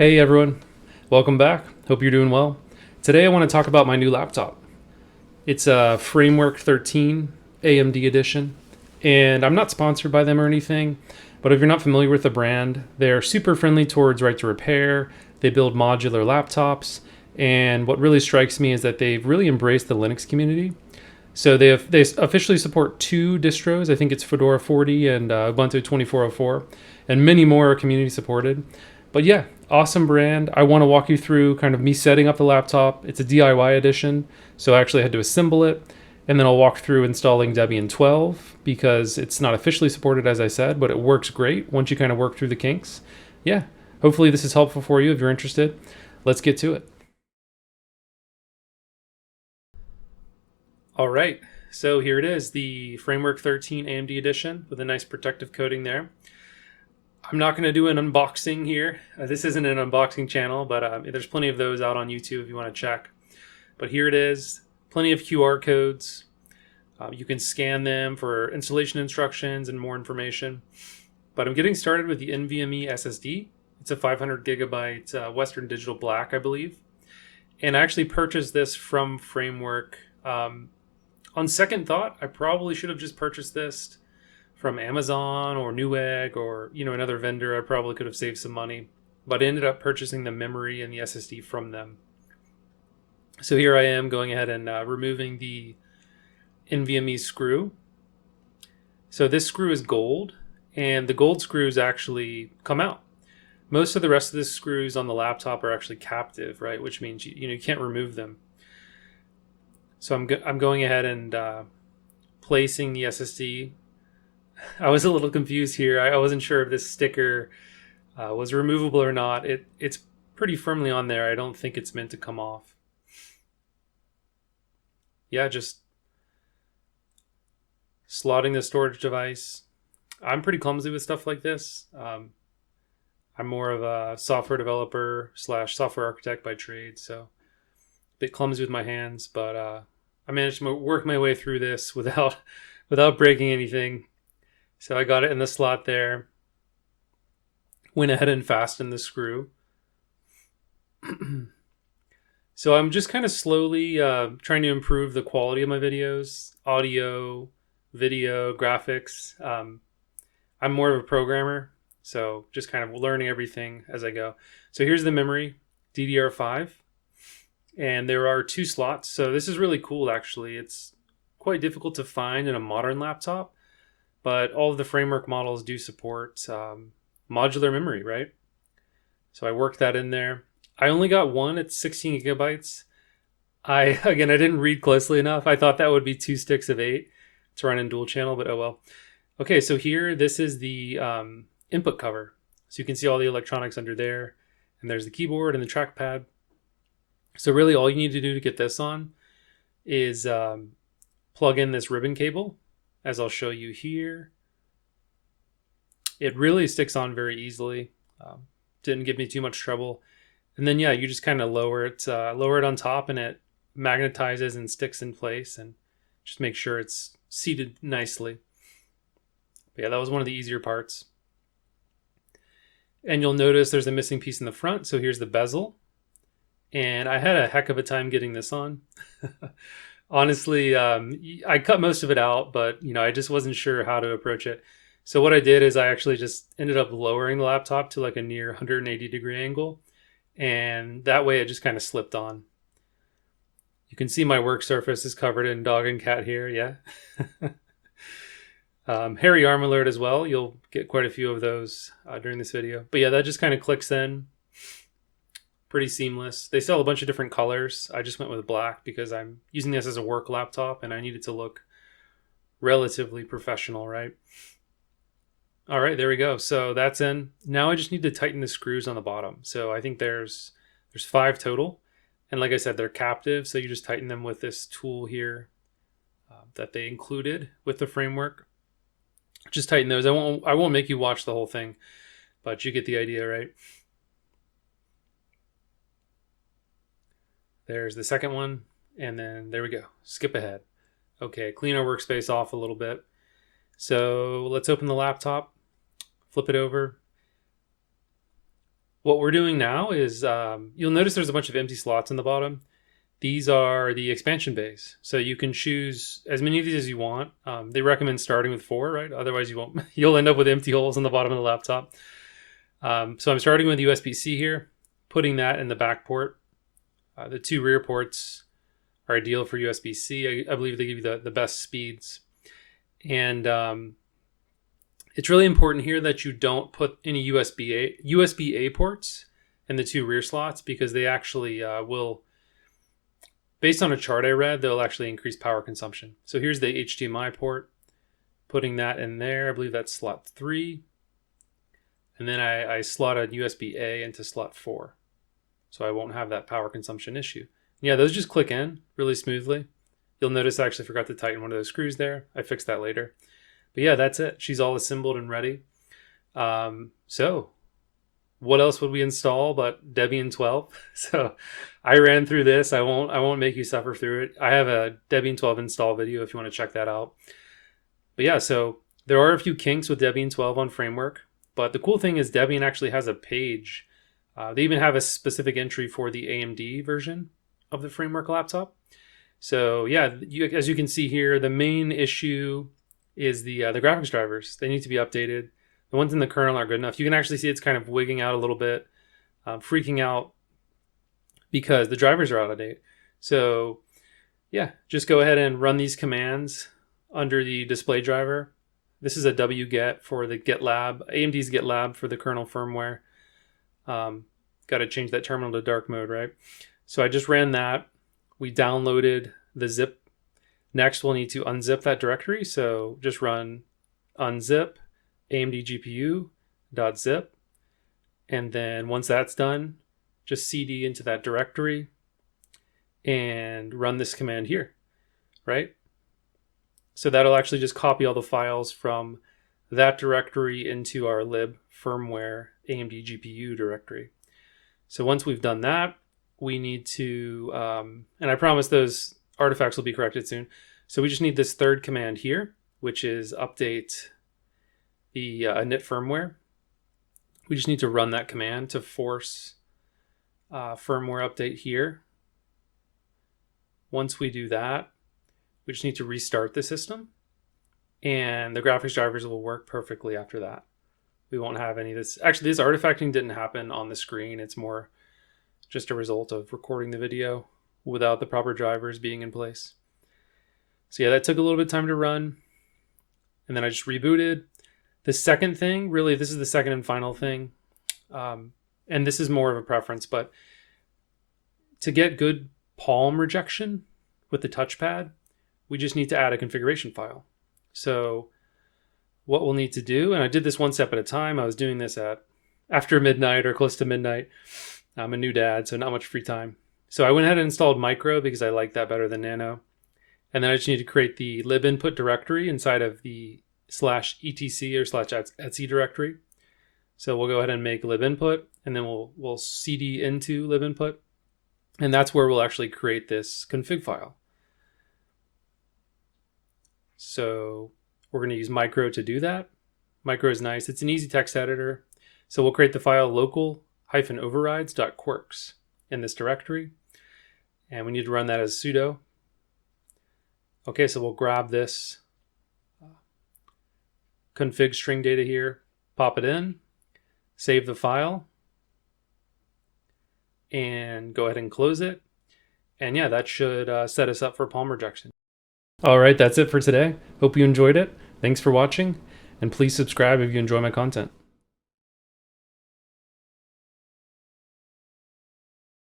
Hey everyone, welcome back. Hope you're doing well. Today I want to talk about my new laptop. It's a Framework 13 AMD edition, and I'm not sponsored by them or anything, but if you're not familiar with the brand, they're super friendly towards right to repair. They build modular laptops, and what really strikes me is that they've really embraced the Linux community. So they officially support two distros. I think it's Fedora 40 and Ubuntu 2404, and many more are community supported. But yeah, awesome brand. I want to walk you through kind of me setting up the laptop. It's a DIY edition, so I actually had to assemble it. And then I'll walk through installing Debian 12 because it's not officially supported, as I said, but it works great once you kind of work through the kinks. Yeah, hopefully this is helpful for you if you're interested. Let's get to it. All right, so here it is, the Framework 13 AMD edition with a nice protective coating there. I'm not going to do an unboxing here. This isn't an unboxing channel, but there's plenty of those out on YouTube if you want to check. But here it is, plenty of QR codes. You can scan them for installation instructions and more information. But I'm getting started with the NVMe SSD. It's a 500 gigabyte Western Digital Black, I believe. And I actually purchased this from Framework. On second thought, I probably should have just purchased this from Amazon or Newegg or another vendor. I probably could have saved some money, but I ended up purchasing the memory and the SSD from them. So here I am going ahead and removing the NVMe screw. So this screw is gold, and the gold screws actually come out. Most of the rest of the screws on the laptop are actually captive, right? Which means you can't remove them. So I'm going ahead and placing the SSD. I was a little confused here. I wasn't sure if this sticker was removable or not. It's pretty firmly on there. I don't think it's meant to come off. Yeah, just slotting the storage device. I'm pretty clumsy with stuff like this. I'm more of a software developer / software architect by trade, so a bit clumsy with my hands, but I managed to work my way through this without breaking anything. So I got it in the slot there. Went ahead and fastened the screw. So I'm just kind of slowly trying to improve the quality of my videos, audio, video, graphics. I'm more of a programmer, so just kind of learning everything as I go. So here's the memory, DDR5. And there are two slots. So this is really cool, actually. It's quite difficult to find in a modern laptop, but all of the Framework models do support modular memory, right? So I worked that in there. I only got one. It's 16 gigabytes. I didn't read closely enough. I thought that would be 2 sticks of 8 to run in dual channel, but oh well. Okay, so here, this is the input cover. So you can see all the electronics under there. And there's the keyboard and the trackpad. So really all you need to do to get this on is plug in this ribbon cable, as I'll show you here. It really sticks on very easily. Didn't give me too much trouble. And then yeah, you just kind of lower it on top, and it magnetizes and sticks in place, and just make sure it's seated nicely. But yeah, that was one of the easier parts. And you'll notice there's a missing piece in the front. So here's the bezel. And I had a heck of a time getting this on. Honestly, I cut most of it out, but I just wasn't sure how to approach it. So what I did is I actually just ended up lowering the laptop to like a near 180-degree angle, and that way it just kind of slipped on. You can see my work surface is covered in dog and cat hair, yeah. Hairy arm alert as well. You'll get quite a few of those during this video. But yeah, that just kind of clicks in. Pretty seamless. They sell a bunch of different colors. I just went with black because I'm using this as a work laptop and I need it to look relatively professional, right? All right, there we go. So that's in. Now I just need to tighten the screws on the bottom. So I think there's 5 total. And like I said, they're captive. So you just tighten them with this tool here that they included with the Framework. Just tighten those. I won't make you watch the whole thing, but you get the idea, right? There's the second one, and then there we go. Skip ahead. Okay, clean our workspace off a little bit. So let's open the laptop, flip it over. What we're doing now is you'll notice there's a bunch of empty slots in the bottom. These are the expansion bays. So you can choose as many of these as you want. They recommend starting with 4, right? Otherwise you won't, you'll end up with empty holes on the bottom of the laptop. So I'm starting with USB-C here, putting that in the back port. The 2 rear ports are ideal for USB-C. I believe they give you the best speeds. And it's really important here that you don't put any USB-A ports in the 2 rear slots, because they actually will, based on a chart I read, they'll actually increase power consumption. So here's the HDMI port, putting that in there. I believe that's slot 3. And then I slotted USB-A into slot 4. So I won't have that power consumption issue. Yeah, those just click in really smoothly. You'll notice I actually forgot to tighten one of those screws there. I fixed that later. But yeah, that's it. She's all assembled and ready. So what else would we install but Debian 12? So I ran through this. I won't make you suffer through it. I have a Debian 12 install video if you want to check that out. But yeah, so there are a few kinks with Debian 12 on Framework. But the cool thing is Debian actually has a page. They even have a specific entry for the AMD version of the Framework laptop. So yeah, as you can see here, the main issue is the graphics drivers. They need to be updated. The ones in the kernel aren't good enough. You can actually see it's kind of wigging out a little bit, freaking out because the drivers are out of date. So yeah, just go ahead and run these commands under the display driver. This is a wget for the GitLab, AMD's GitLab for the kernel firmware. Got to change that terminal to dark mode, right? So I just ran that. We downloaded the zip. Next, we'll need to unzip that directory. So just run unzip amdgpu.zip. And then once that's done, just cd into that directory and run this command here, right? So that'll actually just copy all the files from that directory into our lib firmware AMD GPU directory. So once we've done that, we need to, and I promise those artifacts will be corrected soon. So we just need this third command here, which is update the init firmware. We just need to run that command to force firmware update here. Once we do that, we just need to restart the system, and the graphics drivers will work perfectly after that. We won't have any of this. Actually, this artifacting didn't happen on the screen. It's more just a result of recording the video without the proper drivers being in place. So yeah, that took a little bit of time to run. And then I just rebooted. The second thing, really, this is the second and final thing. And this is more of a preference, but to get good palm rejection with the touchpad, we just need to add a configuration file. So what we'll need to do, and I did this one step at a time. I was doing this after midnight or close to midnight. I'm a new dad, so not much free time. So I went ahead and installed Micro because I like that better than Nano. And then I just need to create the lib input directory inside of the /etc or /etc directory. So we'll go ahead and make lib input, and then we'll cd into lib input. And that's where we'll actually create this config file. So we're going to use Micro to do that. Micro is nice. It's an easy text editor. So we'll create the file local-overrides.quirks in this directory. And we need to run that as sudo. Okay, so we'll grab this config string data here, pop it in, save the file, and go ahead and close it. And yeah, that should set us up for palm rejection. All right, that's it for today. Hope you enjoyed it. Thanks for watching, and please subscribe if you enjoy my content.